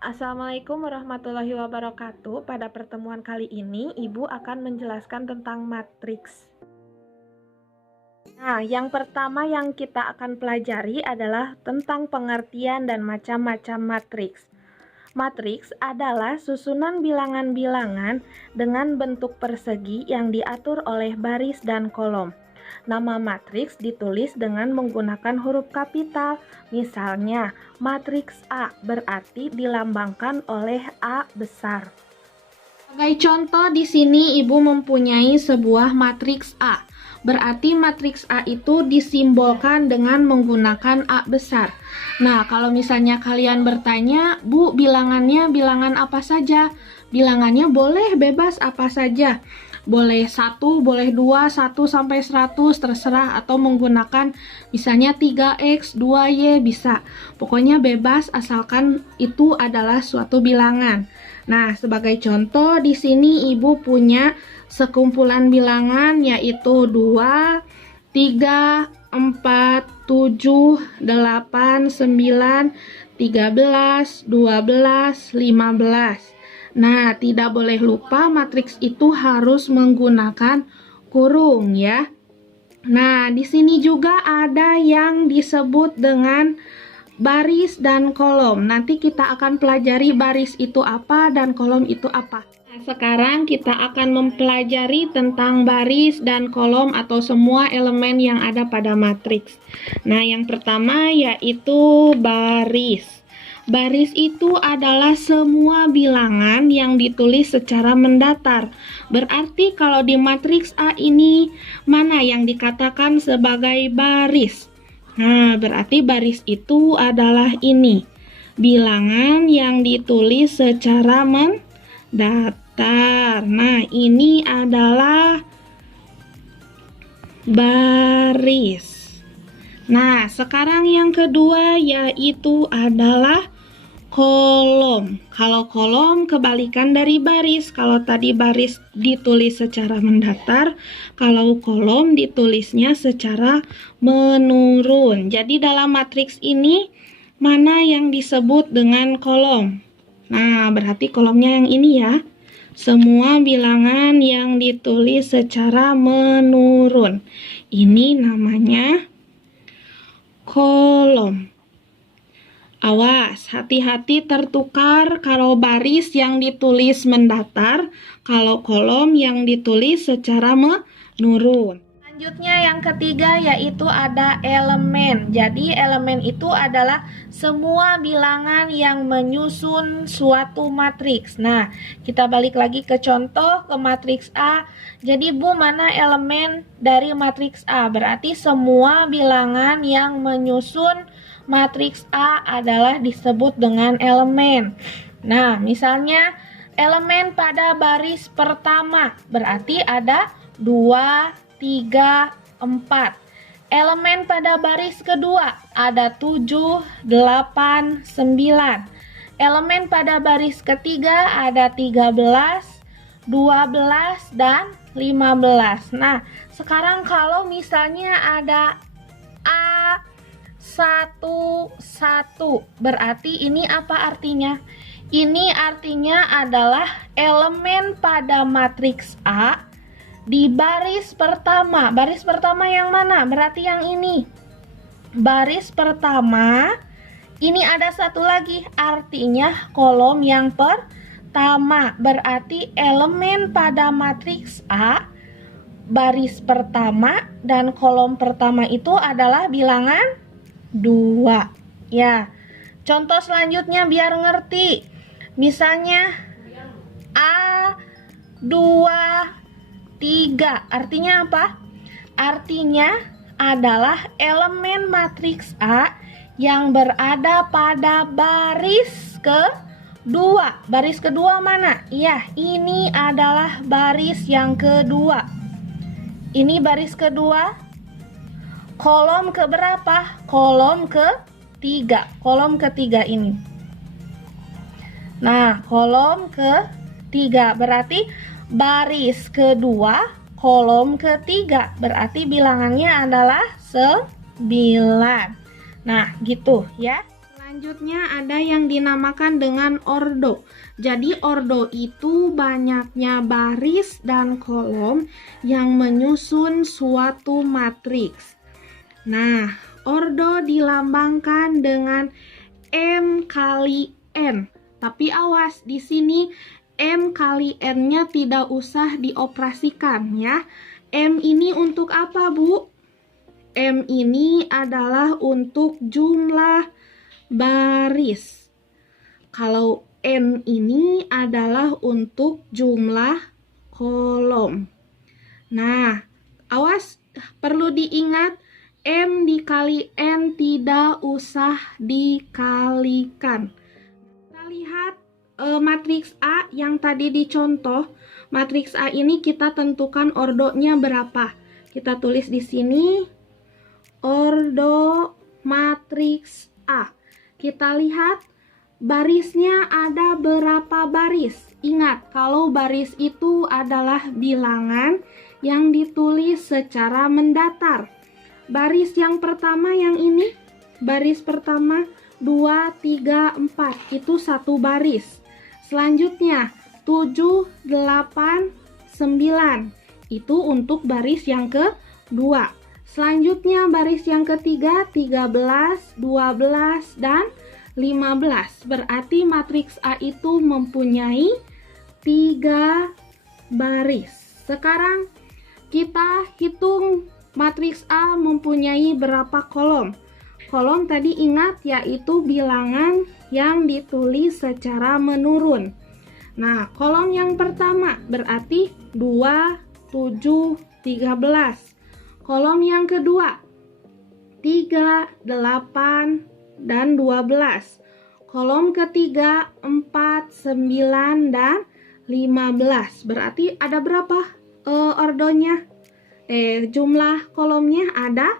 Assalamualaikum warahmatullahi wabarakatuh. Pada pertemuan kali ini, Ibu akan menjelaskan tentang matriks. Nah, yang pertama yang kita akan pelajari adalah tentang pengertian dan macam-macam matriks. Matriks adalah susunan bilangan-bilangan dengan bentuk persegi yang diatur oleh baris dan kolom. Nama matriks ditulis dengan menggunakan huruf kapital. Misalnya, matriks A berarti dilambangkan oleh A besar. Sebagai contoh, di sini Ibu mempunyai sebuah matriks A. Berarti matriks A itu disimbolkan dengan menggunakan A besar. Nah, kalau misalnya kalian bertanya, Bu, bilangannya bilangan apa saja? Bilangannya boleh bebas apa saja. Boleh 1, boleh 2, 1 sampai 100, terserah, atau menggunakan misalnya 3x, 2y, bisa. Pokoknya bebas asalkan itu adalah suatu bilangan. Nah, sebagai contoh di sini Ibu punya sekumpulan bilangan yaitu 2, 3, 4, 7, 8, 9, 13, 12, 15. Nah, tidak boleh lupa matriks itu harus menggunakan kurung ya. Nah, di sini juga ada yang disebut dengan baris dan kolom. Nanti kita akan pelajari baris itu apa dan kolom itu apa. Nah, sekarang kita akan mempelajari tentang baris dan kolom atau semua elemen yang ada pada matriks. Nah, yang pertama yaitu baris. Baris itu adalah semua bilangan yang ditulis secara mendatar. Berarti kalau di matriks A ini, mana yang dikatakan sebagai baris? Nah, berarti baris itu adalah ini. Bilangan yang ditulis secara mendatar. Nah, ini adalah baris. Nah, sekarang yang kedua yaitu adalah kolom. Kalau kolom kebalikan dari baris. Kalau tadi baris ditulis secara mendatar, kalau kolom ditulisnya secara menurun. Jadi dalam matriks ini mana yang disebut dengan kolom? Nah, berarti kolomnya yang ini ya. Semua bilangan yang ditulis secara menurun. Ini namanya kolom. Awas, hati-hati tertukar kalau baris yang ditulis mendatar, kalau kolom yang ditulis secara menurun. Selanjutnya yang ketiga yaitu ada elemen. Jadi elemen itu adalah semua bilangan yang menyusun suatu matriks. Nah, kita balik lagi ke contoh ke matriks A. Jadi Bu, mana elemen dari matriks A? Berarti semua bilangan yang menyusun matriks A adalah disebut dengan elemen. Nah, misalnya elemen pada baris pertama berarti ada 2, 3, 4. Elemen pada baris kedua ada 7, 8, 9. Elemen pada baris ketiga ada 13, 12, dan 15. Nah, sekarang kalau misalnya ada A 1, 1, berarti ini apa artinya? Ini artinya adalah elemen pada matriks A di baris pertama. Baris pertama yang mana? Berarti yang ini. Baris pertama, ini ada satu lagi, artinya kolom yang pertama. Berarti elemen pada matriks A baris pertama dan kolom pertama itu adalah bilangan 2 ya. Contoh selanjutnya biar ngerti. Misalnya A 2, 3 artinya apa? Artinya adalah elemen matriks A yang berada pada baris kedua. Baris kedua mana? Iya, ini adalah baris yang kedua. Ini baris kedua. Kolom ke berapa? Kolom ketiga. Kolom ketiga ini. Nah, kolom ketiga berarti baris kedua, kolom ketiga. Berarti bilangannya adalah 9. Nah, gitu ya. Selanjutnya ada yang dinamakan dengan ordo. Jadi ordo itu banyaknya baris dan kolom yang menyusun suatu matriks. Nah, ordo dilambangkan dengan M kali N. Tapi awas, di sini M kali N-nya tidak usah dioperasikan ya. M ini untuk apa, Bu? M ini adalah untuk jumlah baris. Kalau N ini adalah untuk jumlah kolom. Nah, awas, perlu diingat M dikali N tidak usah dikalikan. Kita lihat matriks A yang tadi dicontoh. Matriks A ini kita tentukan ordonya berapa. Kita tulis di sini ordo matriks A. Kita lihat barisnya ada berapa baris. Ingat, kalau baris itu adalah bilangan yang ditulis secara mendatar. Baris yang pertama yang ini, baris pertama 2, 3, 4, itu satu baris. Selanjutnya 7, 8, 9, itu untuk baris yang kedua. Selanjutnya baris yang ketiga 13, 12, dan 15. Berarti matriks A itu mempunyai 3 baris. Sekarang kita hitung matriks A mempunyai berapa kolom. Kolom tadi ingat yaitu bilangan yang ditulis secara menurun. Nah, kolom yang pertama berarti 2, 7, 13. Kolom yang kedua 3, 8, dan 12. Kolom ketiga 4, 9, dan 15. Berarti ada berapa ordonya? Jumlah kolomnya ada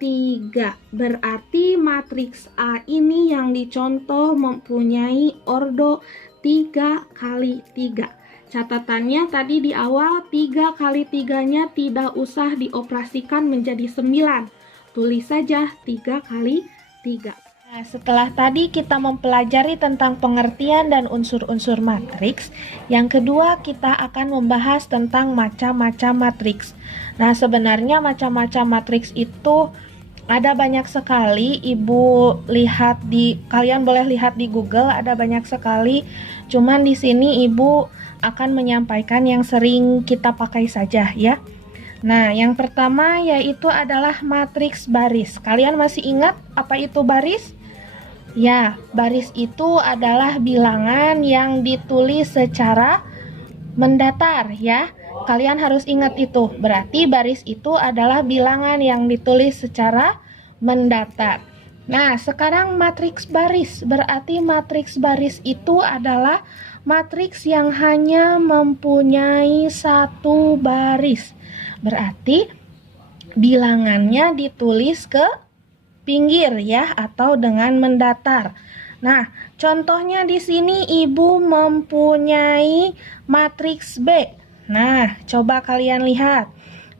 3. Berarti matriks A ini yang dicontoh mempunyai ordo 3 kali 3. Catatannya tadi di awal 3 kali 3-nya tidak usah dioperasikan menjadi 9. Tulis saja 3 kali 3. Nah, setelah tadi kita mempelajari tentang pengertian dan unsur-unsur matriks, yang kedua kita akan membahas tentang macam-macam matriks. Nah, sebenarnya macam-macam matriks itu ada banyak sekali. Kalian boleh lihat di Google, ada banyak sekali. Cuman di sini Ibu akan menyampaikan yang sering kita pakai saja ya. Nah, yang pertama yaitu adalah matriks baris. Kalian masih ingat apa itu baris? Ya, baris itu adalah bilangan yang ditulis secara mendatar ya. Kalian harus ingat itu. Berarti baris itu adalah bilangan yang ditulis secara mendatar. Nah, sekarang matriks baris. Berarti matriks baris itu adalah matriks yang hanya mempunyai satu baris. Berarti bilangannya ditulis ke pinggir ya, atau dengan mendatar. Nah, contohnya di sini Ibu mempunyai matriks B. Nah, coba kalian lihat.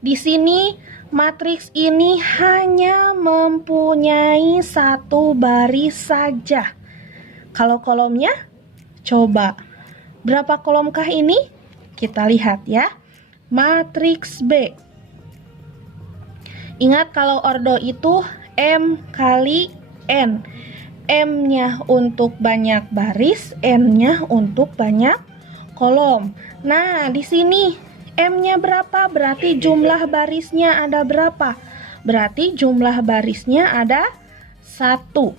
Di sini matriks ini hanya mempunyai satu baris saja. Kalau kolomnya, coba berapa kolomkah ini? Kita lihat ya. Matriks B. Ingat kalau ordo itu M kali N. M-nya untuk banyak baris, N-nya untuk banyak kolom. Nah, di sini M-nya berapa? Berarti jumlah barisnya ada berapa? Berarti jumlah barisnya ada 1.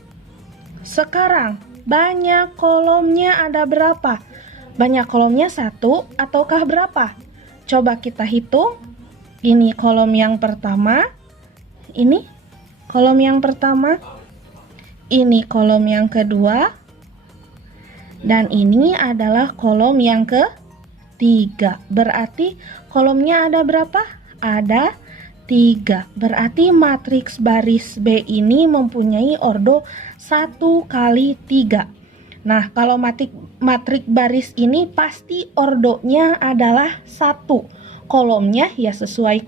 Sekarang, banyak kolomnya ada berapa? Banyak kolomnya 1 ataukah berapa? Coba kita hitung. Ini kolom yang pertama. Ini kolom yang pertama. Ini kolom yang kedua. Dan ini adalah kolom yang ketiga. Berarti kolomnya ada berapa? Ada 3. Berarti matriks baris B ini mempunyai ordo 1 kali 3. Nah, kalau matrik baris ini pasti ordonya adalah 1. Kolomnya ya sesuai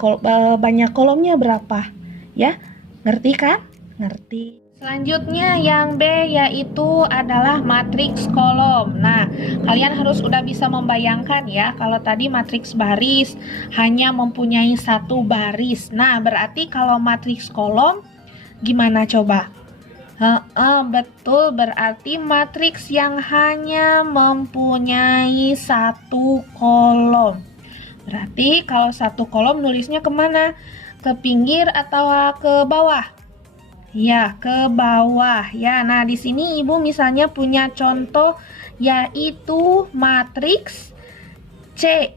banyak kolomnya berapa. Ya, ngerti kan? Ngerti. Selanjutnya yang B yaitu adalah matriks kolom. Nah, kalian harus udah bisa membayangkan ya, kalau tadi matriks baris hanya mempunyai satu baris. Nah, berarti kalau matriks kolom gimana coba? Betul, berarti matriks yang hanya mempunyai satu kolom. Berarti kalau satu kolom nulisnya kemana? Ke pinggir atau ke bawah? Ya, ke bawah ya. Nah, di sini Ibu misalnya punya contoh yaitu matriks C.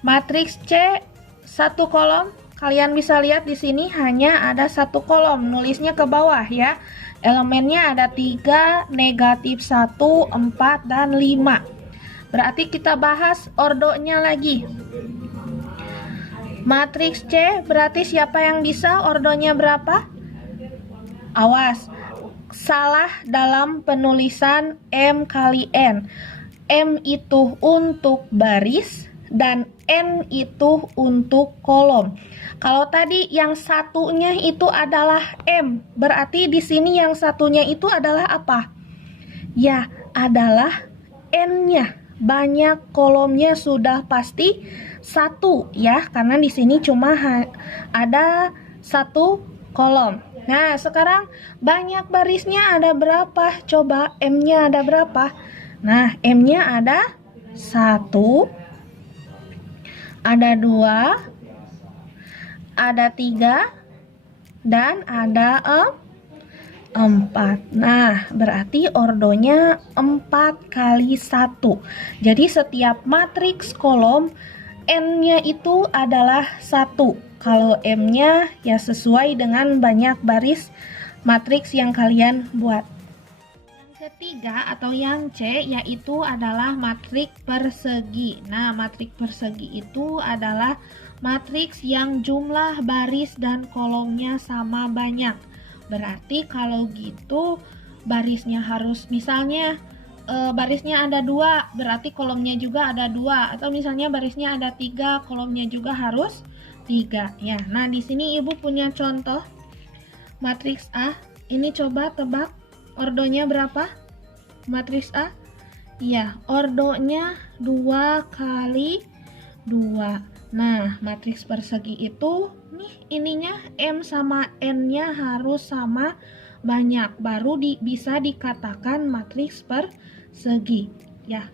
Matriks C satu kolom. Kalian bisa lihat di sini hanya ada satu kolom. Nulisnya ke bawah ya. Elemennya ada 3, negatif 1, 4, dan 5. Berarti kita bahas ordonya lagi. Matriks C berarti siapa yang bisa ordonya berapa? Awas, salah dalam penulisan M kali N. M itu untuk baris dan N itu untuk kolom. Kalau tadi yang satunya itu adalah M, berarti di sini yang satunya itu adalah apa? Ya, adalah N-nya. Banyak kolomnya sudah pasti satu ya, karena di sini cuma ada satu kolom. Nah, sekarang banyak barisnya ada berapa? Coba M-nya ada berapa? Nah, M-nya ada 1, ada 2, ada 3, dan ada 4. Nah, berarti ordonya 4 kali 1. Jadi setiap matriks kolom N-nya itu adalah 1. Kalau M-nya ya sesuai dengan banyak baris matriks yang kalian buat. Yang ketiga atau yang C yaitu adalah matriks persegi. Nah, matriks persegi itu adalah matriks yang jumlah baris dan kolomnya sama banyak. Berarti kalau gitu barisnya harus misalnya barisnya ada 2, berarti kolomnya juga ada 2, atau misalnya barisnya ada 3, kolomnya juga harus 3 ya. Nah, di sini Ibu punya contoh matriks A. Ini coba tebak ordonya berapa? Matriks A? Iya, ordonya 2 kali 2. Nah, matriks persegi itu nih ininya M sama N-nya harus sama banyak, baru bisa dikatakan matriks persegi ya.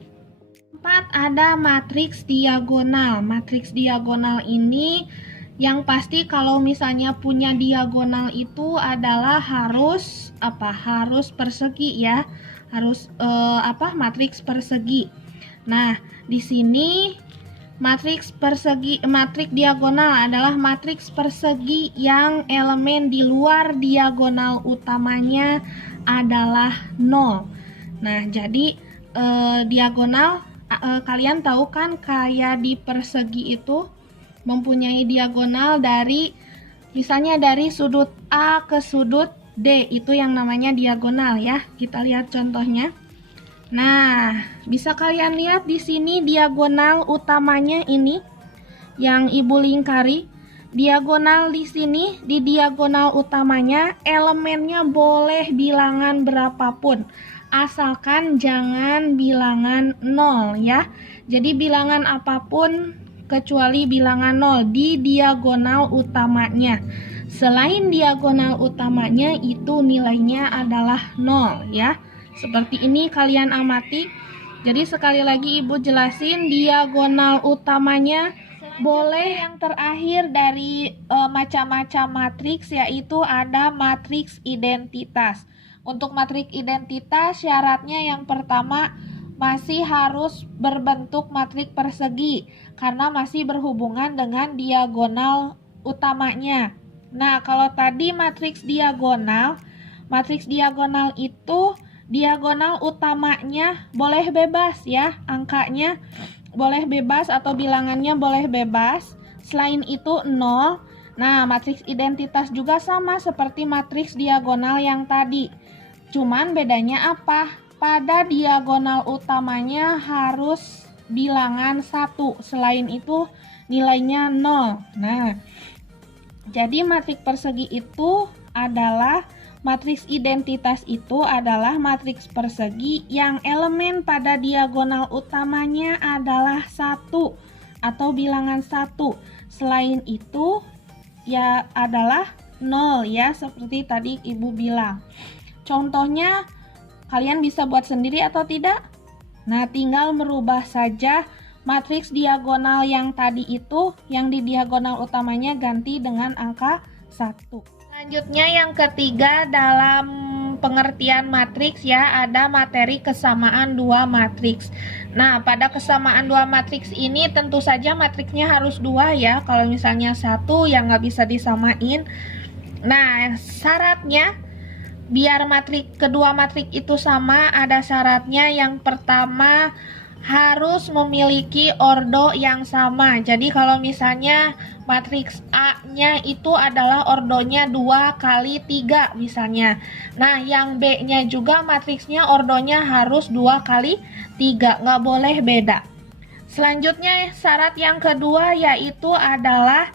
4 ada matriks diagonal. Matriks diagonal ini yang pasti kalau misalnya punya diagonal itu adalah harus apa? Harus persegi ya. Harus matriks persegi. Nah, di sini matriks diagonal adalah matriks persegi yang elemen di luar diagonal utamanya adalah 0. Nah, jadi diagonal kalian tahu kan kayak di persegi itu mempunyai diagonal dari misalnya dari sudut A ke sudut D, itu yang namanya diagonal ya. Kita lihat contohnya. Nah, bisa kalian lihat di sini diagonal utamanya ini yang Ibu lingkari. Diagonal di sini, di diagonal utamanya elemennya boleh bilangan berapapun, asalkan jangan bilangan 0 ya. Jadi bilangan apapun kecuali bilangan 0 di diagonal utamanya. Selain diagonal utamanya itu nilainya adalah 0 ya. Seperti ini kalian amati. Jadi sekali lagi Ibu jelasin, diagonal utamanya boleh yang terakhir dari macam-macam matriks, yaitu ada matriks identitas. Untuk matriks identitas syaratnya yang pertama masih harus berbentuk matriks persegi karena masih berhubungan dengan diagonal utamanya. Nah, kalau tadi matriks diagonal itu diagonal utamanya boleh bebas ya, angkanya boleh bebas atau bilangannya boleh bebas. Selain itu 0. Nah, matriks identitas juga sama seperti matriks diagonal yang tadi. Cuman bedanya apa? Pada diagonal utamanya harus bilangan 1. Selain itu nilainya 0. Nah, jadi matriks persegi itu adalah Matriks identitas itu adalah matriks persegi yang elemen pada diagonal utamanya adalah 1 atau bilangan 1. Selain itu ya adalah 0 ya, seperti tadi Ibu bilang. Contohnya kalian bisa buat sendiri atau tidak? Nah, tinggal merubah saja matriks diagonal yang tadi itu, yang di diagonal utamanya ganti dengan angka 1. Selanjutnya yang ketiga dalam pengertian matriks ya, ada materi kesamaan dua matriks. Nah, pada kesamaan dua matriks ini tentu saja matriksnya harus 2 ya. Kalau misalnya 1 ya nggak bisa disamain. Nah, syaratnya biar kedua matrik itu sama, ada syaratnya. Yang pertama harus memiliki ordo yang sama. Jadi kalau misalnya matriks A-nya itu adalah ordonya 2 kali 3 misalnya. Nah, yang B-nya juga matriksnya ordonya harus 2 kali 3, nggak boleh beda. Selanjutnya syarat yang kedua yaitu adalah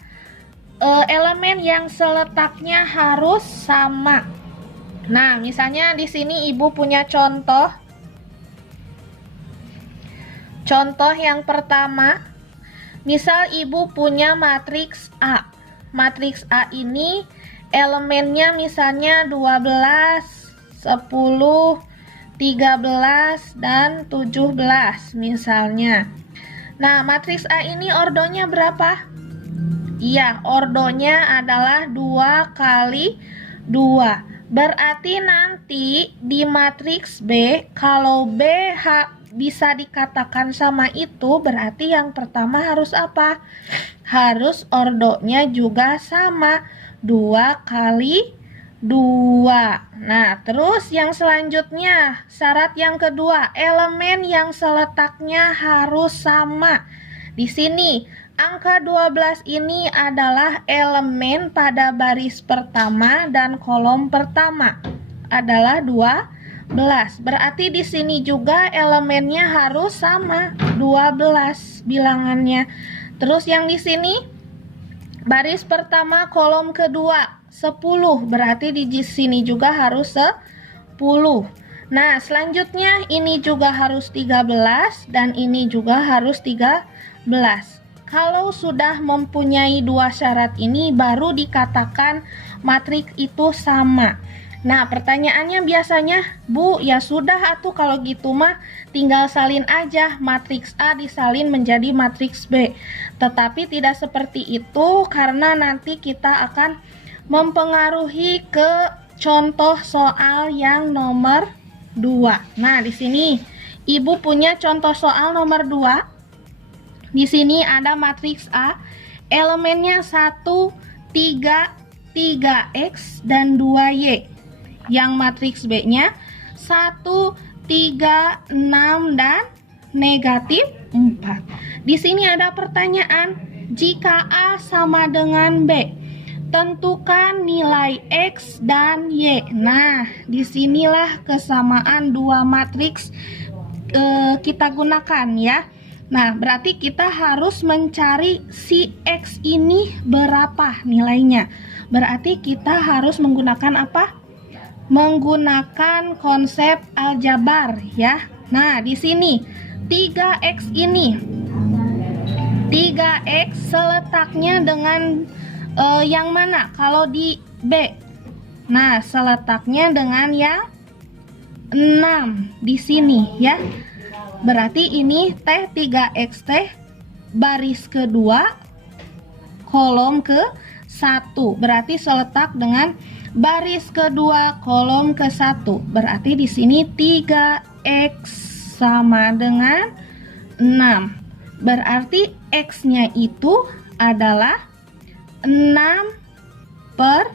elemen yang seletaknya harus sama. Nah, misalnya di sini Ibu punya contoh. Contoh yang pertama, misal Ibu punya matriks A. Matriks A ini elemennya misalnya 12, 10, 13, dan 17 misalnya. Nah, matriks A ini ordonya berapa? Iya, ordonya adalah 2 kali 2. Berarti nanti di matriks B, kalau B bisa dikatakan sama itu, berarti yang pertama harus apa? Harus ordonya juga sama, 2 kali 2. Nah, terus yang selanjutnya, syarat yang kedua, elemen yang seletaknya harus sama. Di sini, angka 12 ini adalah elemen pada baris pertama dan kolom pertama adalah 12. Berarti di sini juga elemennya harus sama, 12 bilangannya. Terus yang di sini baris pertama kolom kedua 10, berarti di sini juga harus 10. Nah, selanjutnya ini juga harus 13 dan ini juga harus 13. Kalau sudah mempunyai dua syarat ini baru dikatakan matriks itu sama. Nah, pertanyaannya biasanya, Bu, ya sudah atuh kalau gitu mah tinggal salin aja matriks A disalin menjadi matriks B. Tetapi tidak seperti itu karena nanti kita akan mempengaruhi ke contoh soal yang nomor 2. Nah, di sini Ibu punya contoh soal nomor 2. Di sini ada matriks A, elemennya 1, 3, 3x dan 2y. Yang matriks B-nya 1, 3, 6 dan negatif 4. Di sini ada pertanyaan, jika A sama dengan B, tentukan nilai x dan y. Nah, disinilah kesamaan dua matriks kita gunakan ya. Nah, berarti kita harus mencari si x ini berapa nilainya. Berarti kita harus menggunakan apa? Menggunakan konsep aljabar ya. Nah, di sini 3x ini 3x seletaknya dengan yang mana? Kalau di B. Nah, seletaknya dengan yang 6 di sini ya. Berarti ini T 3x T baris kedua kolom ke 1. Berarti seletak dengan baris kedua kolom ke 1. Berarti di sini 3x sama dengan 6. Berarti x-nya itu adalah 6 per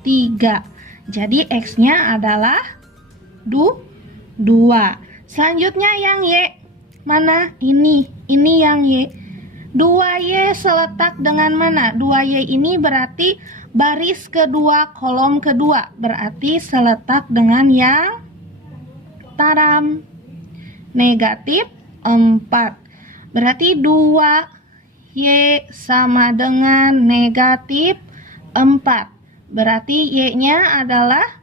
3. Jadi x-nya adalah 2. Selanjutnya yang y. Mana? Ini yang y. 2y seletak dengan mana? 2y ini berarti baris kedua kolom kedua. Berarti seletak dengan yang taram negatif 4. Berarti 2y sama dengan negatif 4. Berarti y-nya adalah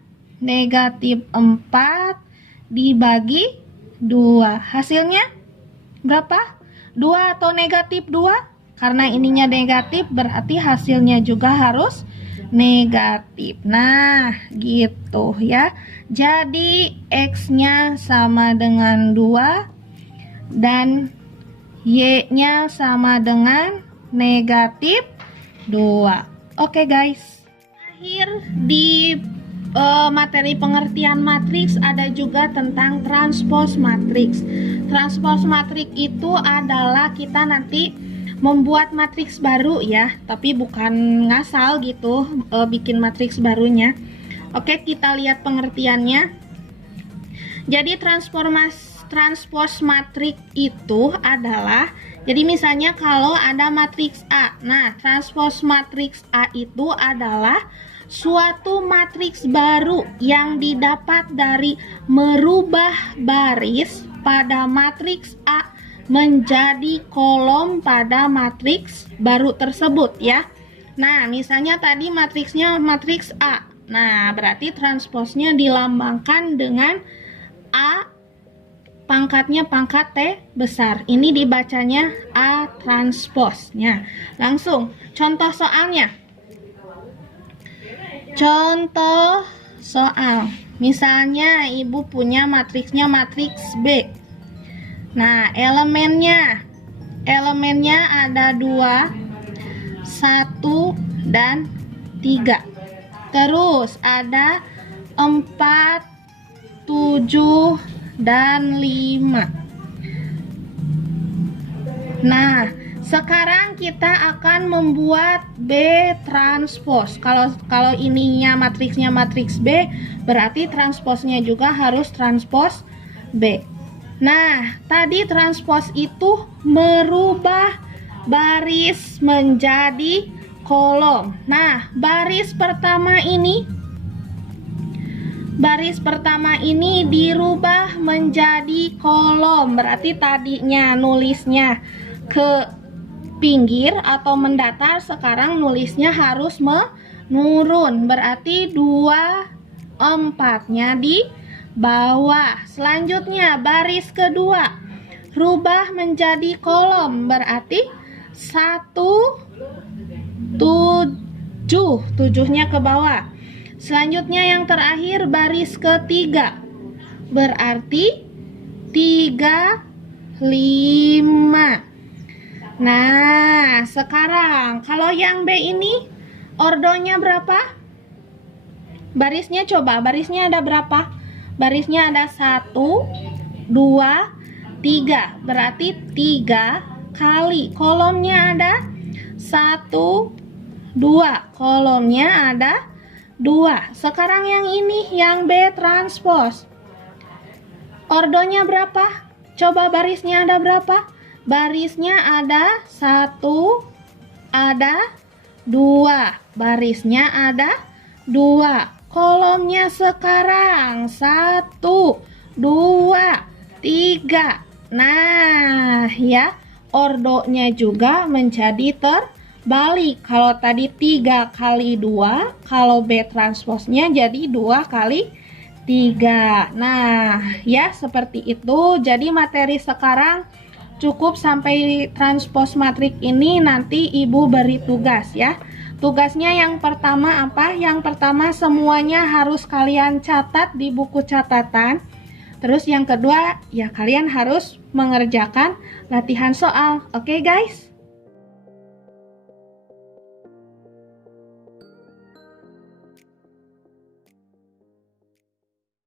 negatif 4 dibagi 2. Hasilnya berapa? 2 atau negatif 2? Karena ininya negatif berarti hasilnya juga harus negatif. Nah, gitu ya. Jadi X-nya sama dengan 2 dan Y-nya sama dengan negatif 2. Oke guys. Akhir di materi pengertian matriks ada juga tentang transpose matriks. Transpose matriks itu adalah kita nanti membuat matriks baru ya, tapi bukan ngasal gitu bikin matriks barunya. Oke, kita lihat pengertiannya. Jadi transpose matriks itu adalah, jadi misalnya kalau ada matriks A. Nah, transpose matriks A itu adalah suatu matriks baru yang didapat dari merubah baris pada matriks A menjadi kolom pada matriks baru tersebut ya. Nah, misalnya tadi matriksnya matriks A. Nah, berarti transposnya dilambangkan dengan A pangkatnya pangkat T besar. Ini dibacanya A transposnya. Langsung contoh soalnya. Contoh soal, misalnya ibu punya matriksnya matriks B. Nah, elemennya ada 2, 1, dan 3. Terus ada 4, 7, dan 5. Nah, sekarang kita akan membuat B transpose. Kalau ininya matriksnya matriks B, berarti transposnya juga harus transpose B. Nah, tadi transpose itu merubah baris menjadi kolom. Nah, baris pertama ini dirubah menjadi kolom. Berarti tadinya nulisnya ke pinggir atau mendatar, sekarang nulisnya harus menurun. Berarti 2, 4-nya di bawah. Selanjutnya baris kedua rubah menjadi kolom, berarti 1, 7, 7-nya ke bawah. Selanjutnya yang terakhir baris ketiga, berarti 3, 5. Nah, sekarang kalau yang B ini ordonya berapa? Barisnya coba, barisnya ada berapa? Barisnya ada 1, 2, 3. Berarti 3 kali. Kolomnya ada 1, 2. Kolomnya ada 2. Sekarang yang ini, yang B transpose. Ordonya berapa? Coba barisnya ada berapa? Barisnya ada 1, ada 2. Barisnya ada 2. Kolomnya sekarang 1, 2, 3. Nah, ya, ordonya juga menjadi terbalik. Kalau tadi 3 kali 2, kalau B transposnya jadi 2 kali 3. Nah, ya seperti itu. Jadi materi sekarang cukup sampai transpose matriks ini, nanti ibu beri tugas ya. Tugasnya yang pertama apa? Yang pertama semuanya harus kalian catat di buku catatan. Terus yang kedua ya kalian harus mengerjakan latihan soal. Oke guys?